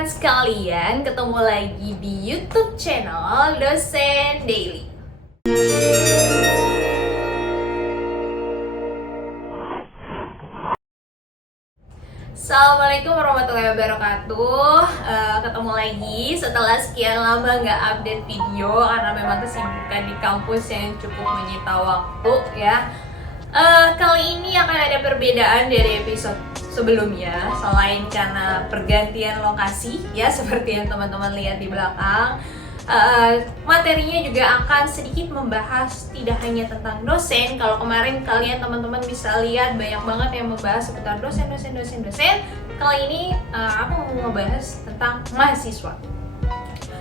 teman-teman sekalian, ketemu lagi di YouTube channel Dosen Daily. Assalamualaikum warahmatullahi wabarakatuh. Ketemu lagi setelah sekian lama nggak update video karena memang kesibukan di kampus yang cukup menyita waktu ya. Kali ini akan ada perbedaan dari episode sebelumnya, selain karena pergantian lokasi ya, seperti yang teman-teman lihat di belakang. Materinya juga akan sedikit membahas tidak hanya tentang dosen. Kalau kemarin kalian teman-teman bisa lihat banyak banget yang membahas seputar dosen. Kali ini aku mau ngebahas tentang mahasiswa,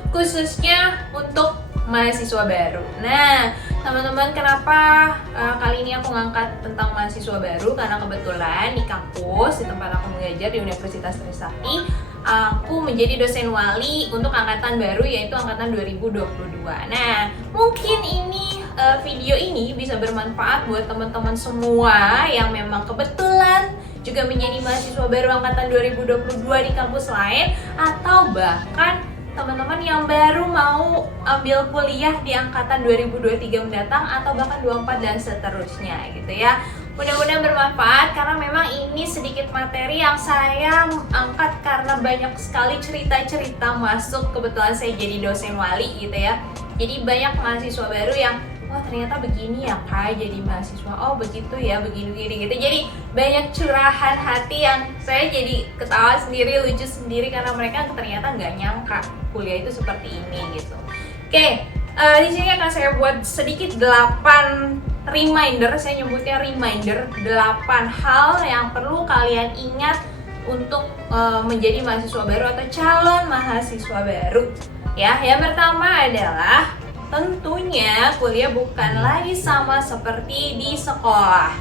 khususnya untuk mahasiswa baru. Nah, teman-teman, kenapa kali ini aku ngangkat tentang mahasiswa baru? Karena kebetulan di kampus, di tempat aku mengajar di Universitas Trisakti, aku menjadi dosen wali untuk angkatan baru, yaitu angkatan 2022. Nah, mungkin ini video ini bisa bermanfaat buat teman-teman semua yang memang kebetulan juga menjadi mahasiswa baru angkatan 2022 di kampus lain, atau bahkan teman-teman yang baru mau ambil kuliah di angkatan 2023 mendatang, atau bahkan 24 dan seterusnya gitu ya. Mudah-mudahan bermanfaat karena memang ini sedikit materi yang saya angkat karena banyak sekali cerita-cerita masuk. Kebetulan saya jadi dosen wali gitu ya. Jadi banyak mahasiswa baru yang oh ternyata begini ya Kak jadi mahasiswa, oh begitu ya, begini gitu. Jadi banyak curahan hati yang saya jadi ketawa sendiri, lucu sendiri karena mereka ternyata nggak nyangka kuliah itu seperti ini gitu. Oke, di sini akan saya buat sedikit 8 reminder, saya nyebutnya reminder, 8 hal yang perlu kalian ingat untuk menjadi mahasiswa baru atau calon mahasiswa baru. Ya, yang pertama adalah tentunya kuliah bukan lagi sama seperti di sekolah,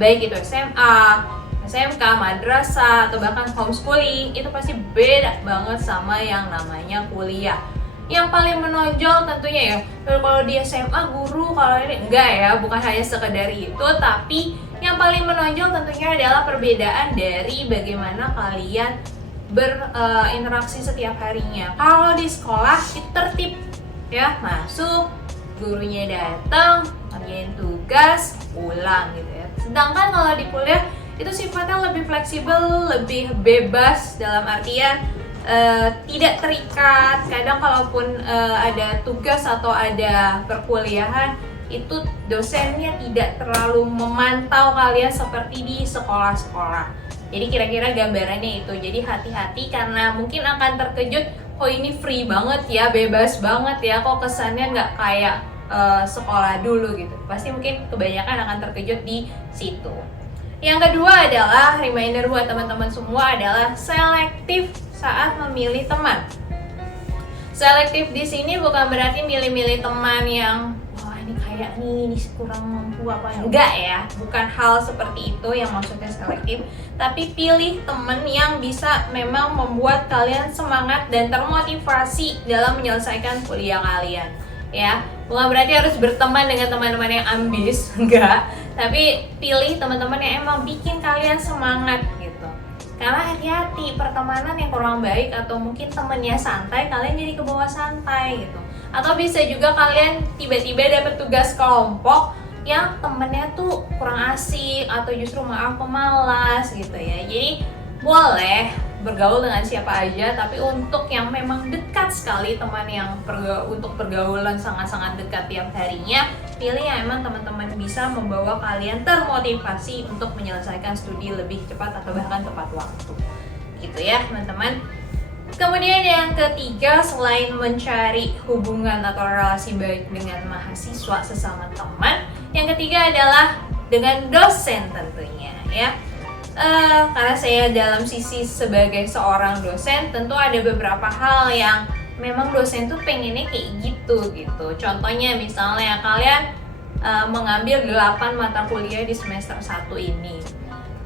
baik itu SMA, SMK, madrasah, atau bahkan homeschooling. Itu pasti beda banget sama yang namanya kuliah. Yang paling menonjol tentunya ya, kalau di SMA guru, kalau ini enggak ya, bukan hanya sekedar itu, tapi yang paling menonjol tentunya adalah perbedaan dari bagaimana kalian berinteraksi setiap harinya. Kalau di sekolah itu tertib ya, masuk, gurunya datang, ngerjain tugas, pulang gitu ya. Sedangkan kalau di kuliah itu sifatnya lebih fleksibel, lebih bebas, dalam artian tidak terikat. Kadang kalaupun ada tugas atau ada perkuliahan, itu dosennya tidak terlalu memantau kalian seperti di sekolah-sekolah. Jadi kira-kira gambarannya itu. Jadi hati-hati karena mungkin akan terkejut, oh ini free banget ya, bebas banget ya, kok kesannya nggak kayak sekolah dulu gitu. Pasti mungkin kebanyakan akan terkejut di situ. Yang kedua adalah reminder buat teman-teman semua adalah selektif saat memilih teman. Selektif di sini bukan berarti milih-milih teman yang wah ini kayak ini kurang mampu apa, enggak ya, bukan hal seperti itu yang maksudnya selektif, tapi pilih teman yang bisa memang membuat kalian semangat dan termotivasi dalam menyelesaikan kuliah kalian ya. Bukan berarti harus berteman dengan teman-teman yang ambis, enggak, tapi pilih teman-teman yang emang bikin kalian semangat gitu. Karena hati-hati, pertemanan yang kurang baik atau mungkin temennya santai, kalian jadi kebawa santai gitu. Atau bisa juga kalian tiba-tiba dapat tugas kelompok yang temennya tuh kurang asik atau justru maaf pemalas gitu ya. Jadi boleh bergaul dengan siapa aja, tapi untuk yang memang dekat sekali, teman yang untuk pergaulan sangat-sangat dekat tiap harinya, pilih yang emang teman-teman bisa membawa kalian termotivasi untuk menyelesaikan studi lebih cepat atau bahkan tepat waktu gitu ya teman-teman. Kemudian yang ketiga, selain mencari hubungan atau relasi baik dengan mahasiswa sesama teman, yang ketiga adalah dengan dosen tentunya ya. Karena saya dalam sisi sebagai seorang dosen, tentu ada beberapa hal yang memang dosen tuh pengennya kayak gitu. Contohnya misalnya kalian mengambil 8 mata kuliah di semester 1 ini.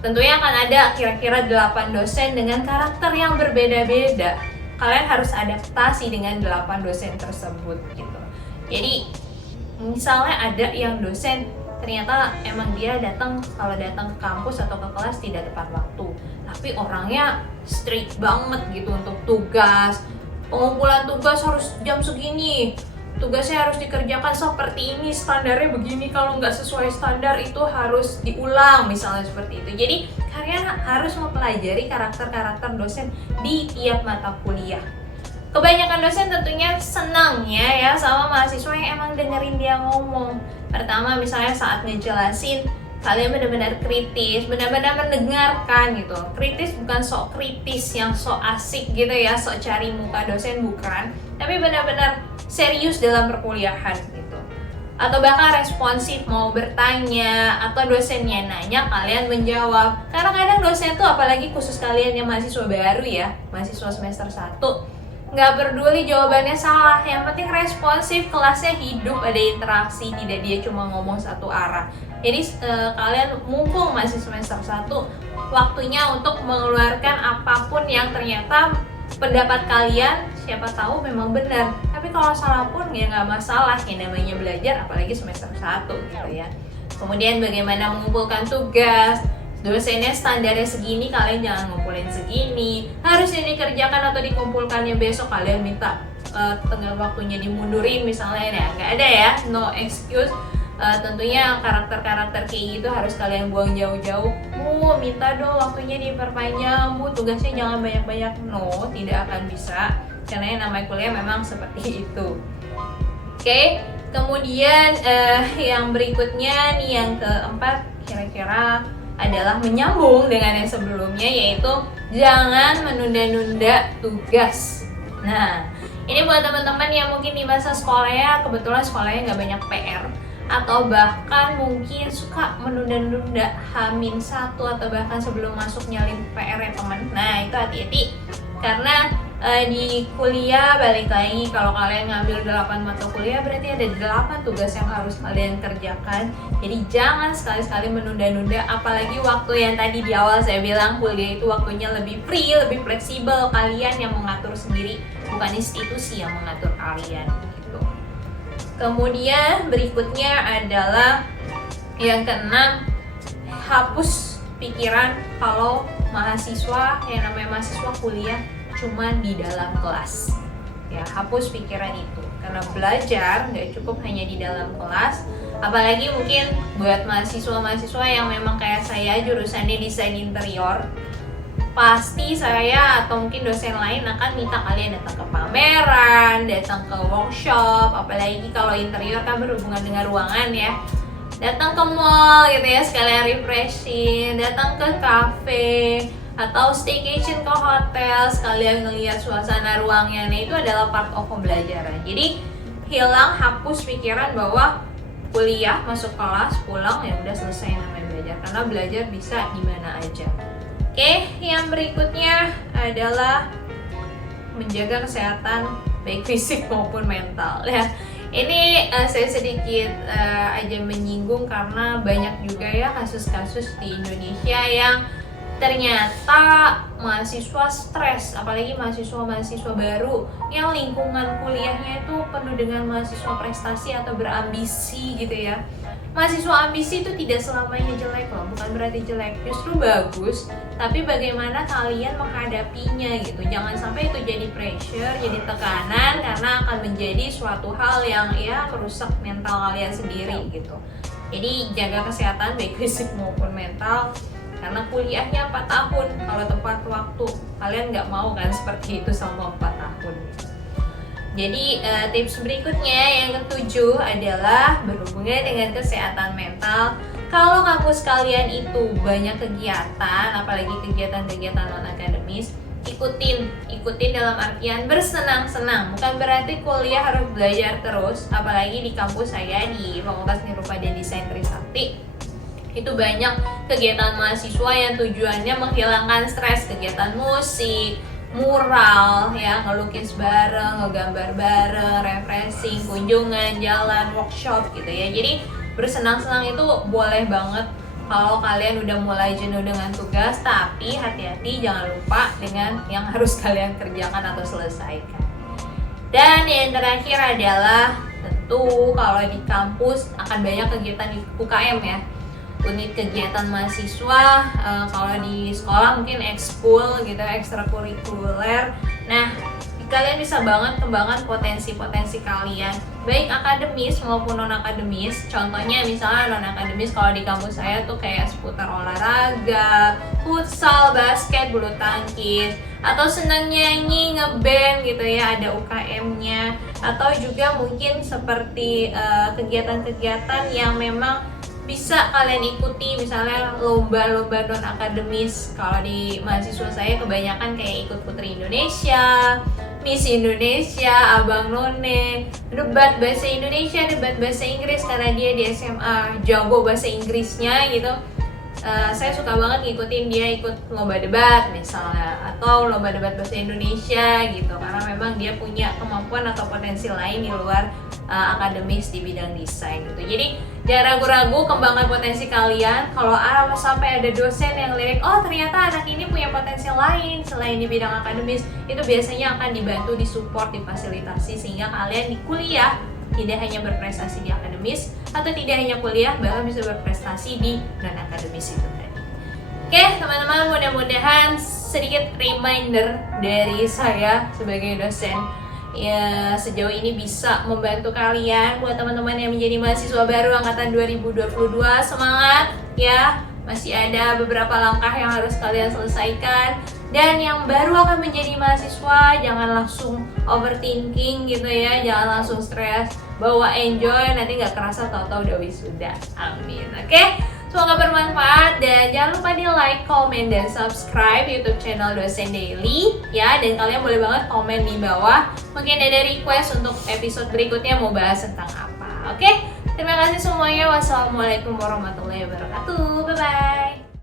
Tentunya akan ada kira-kira 8 dosen dengan karakter yang berbeda-beda. Kalian harus adaptasi dengan 8 dosen tersebut gitu. Jadi misalnya ada yang dosen ternyata emang dia kalau datang ke kampus atau ke kelas tidak tepat waktu, tapi orangnya strict banget gitu untuk tugas. Pengumpulan tugas harus jam segini, tugasnya harus dikerjakan seperti ini, standarnya begini, kalau nggak sesuai standar itu harus diulang, misalnya seperti itu. Jadi kalian harus mempelajari karakter-karakter dosen di tiap mata kuliah. Kebanyakan dosen tentunya senang ya sama mahasiswa yang emang dengerin dia ngomong. Pertama misalnya saat ngejelasin, kalian benar-benar kritis, benar-benar mendengarkan gitu. Kritis bukan sok kritis yang sok asik gitu ya, sok cari muka dosen, bukan, tapi benar-benar serius dalam perkuliahan gitu. Atau bahkan responsif, mau bertanya atau dosennya nanya kalian menjawab. Karena kadang dosen tuh, apalagi khusus kalian yang mahasiswa baru ya, mahasiswa semester 1, nggak peduli jawabannya salah, yang penting responsif, kelasnya hidup, ada interaksi, tidak dia cuma ngomong satu arah. Jadi kalian mumpung masih semester 1, waktunya untuk mengeluarkan apapun yang ternyata pendapat kalian siapa tahu memang benar, tapi kalau salah pun ya nggak masalah, yang namanya belajar apalagi semester 1 gitu ya. Kemudian bagaimana mengumpulkan tugas, dosennya standarnya segini, kalian jangan ngumpulin segini, harusnya dikerjakan atau dikumpulkannya besok, kalian minta tengah waktunya dimundurin misalnya, ya nggak ada ya, no excuse. Tentunya karakter-karakter kayak gitu harus kalian buang jauh-jauh. Minta dong waktunya diperpanjang, tugasnya jangan banyak-banyak. No, tidak akan bisa, karena yang namanya kuliah memang seperti itu. Oke, kemudian yang berikutnya nih, yang keempat kira-kira adalah menyambung dengan yang sebelumnya, yaitu jangan menunda-nunda tugas. Nah, ini buat teman-teman yang mungkin di masa sekolahnya kebetulan sekolahnya nggak banyak PR, atau bahkan mungkin suka menunda-nunda H-1 atau bahkan sebelum masuk nyalin PR ya teman. Nah, itu hati-hati, karena di kuliah balik lagi, kalau kalian ngambil 8 mata kuliah berarti ada 8 tugas yang harus kalian kerjakan. Jadi jangan sekali-sekali menunda-nunda, apalagi waktu yang tadi di awal saya bilang kuliah itu waktunya lebih free, lebih fleksibel, kalian yang mengatur sendiri, bukan institusi yang mengatur kalian gitu. Kemudian berikutnya adalah yang keenam, hapus pikiran kalau mahasiswa, yang namanya mahasiswa kuliah cuman di dalam kelas ya. Hapus pikiran itu, karena belajar nggak cukup hanya di dalam kelas. Apalagi mungkin buat mahasiswa-mahasiswa yang memang kayak saya jurusannya desain interior, pasti saya atau mungkin dosen lain akan minta kalian datang ke pameran, datang ke workshop, apalagi kalau interior kan berhubungan dengan ruangan ya. Datang ke mall gitu ya, sekalian refreshing, datang ke cafe atau staycation ke hotel, sekalian ngelihat suasana ruangnya. Nah, itu adalah part of pembelajaran. Jadi hapus pikiran bahwa kuliah, masuk kelas, pulang, ya udah selesai namanya belajar, karena belajar bisa di mana aja. Oke, yang berikutnya adalah menjaga kesehatan baik fisik maupun mental ya. Ini saya sedikit aja menyinggung karena banyak juga ya kasus-kasus di Indonesia yang ternyata mahasiswa stres, apalagi mahasiswa-mahasiswa baru yang lingkungan kuliahnya itu penuh dengan mahasiswa prestasi atau berambisi gitu ya. Mahasiswa ambisi itu tidak selamanya jelek loh, bukan berarti jelek, justru bagus, tapi bagaimana kalian menghadapinya gitu. Jangan sampai itu jadi pressure, jadi tekanan, karena akan menjadi suatu hal yang ya merusak mental kalian sendiri gitu. Jadi jaga kesehatan baik fisik maupun mental, karena kuliahnya 4 tahun, kalau tepat waktu kalian nggak mau kan seperti itu sama 4 tahun. Jadi tips berikutnya yang ketujuh adalah berhubungan dengan kesehatan mental. Kalau kampus kalian itu banyak kegiatan, apalagi kegiatan-kegiatan non-akademis, ikutin dalam artian bersenang-senang, bukan berarti kuliah harus belajar terus. Apalagi di kampus saya di Fakultas Nirupa dan Desain Trisakti, itu banyak kegiatan mahasiswa yang tujuannya menghilangkan stres, kegiatan musik, mural ya, ngelukis bareng, ngegambar bareng, refreshing, kunjungan, jalan, workshop gitu ya. Jadi bersenang-senang itu boleh banget kalau kalian udah mulai jenuh dengan tugas, tapi hati-hati jangan lupa dengan yang harus kalian kerjakan atau selesaikan. Dan yang terakhir adalah itu kalau di kampus akan banyak kegiatan di UKM ya, unit kegiatan mahasiswa. Kalau di sekolah mungkin ekskul gitu, ekstrakurikuler. Nah, kalian bisa banget kembangkan potensi-potensi kalian, baik akademis maupun non akademis. Contohnya misalnya non akademis, kalau di kampus saya tuh kayak seputar olahraga, futsal, basket, bulu tangkis, atau senang nyanyi, ngeband gitu ya, ada UKM-nya. Atau juga mungkin seperti kegiatan-kegiatan yang memang bisa kalian ikuti, misalnya lomba-lomba non akademis. Kalau di mahasiswa saya kebanyakan kayak ikut Putri Indonesia, Miss Indonesia, Abang None, debat bahasa Indonesia, debat bahasa Inggris, karena dia di SMA jago bahasa Inggrisnya gitu. Saya suka banget ngikutin dia ikut lomba debat misalnya, atau lomba debat bahasa Indonesia gitu, karena memang dia punya kemampuan atau potensi lain di luar akademis di bidang desain gitu. Jadi jangan ragu-ragu kembangkan potensi kalian. Kalau sampai ada dosen yang lirik, oh ternyata anak ini punya potensi lain selain di bidang akademis, itu biasanya akan dibantu, disupport, difasilitasi, sehingga kalian di kuliah tidak hanya berprestasi di akademis, atau tidak hanya kuliah, bahkan bisa berprestasi di non-akademis itu tadi. Oke teman-teman, mudah-mudahan sedikit reminder dari saya sebagai dosen ya sejauh ini bisa membantu kalian. Buat teman-teman yang menjadi mahasiswa baru angkatan 2022, semangat ya, masih ada beberapa langkah yang harus kalian selesaikan. Dan yang baru akan menjadi mahasiswa, jangan langsung overthinking gitu ya, jangan langsung stres, bawa enjoy, nanti nggak kerasa tahu-tahu udah wisuda. Amin. Oke, semoga bermanfaat, dan jangan lupa di like, comment, dan subscribe YouTube channel Dosen Daily ya. Dan kalian boleh banget komen di bawah, mungkin ada request untuk episode berikutnya mau bahas tentang apa. Oke, terima kasih semuanya. Wassalamualaikum warahmatullahi wabarakatuh. Bye bye.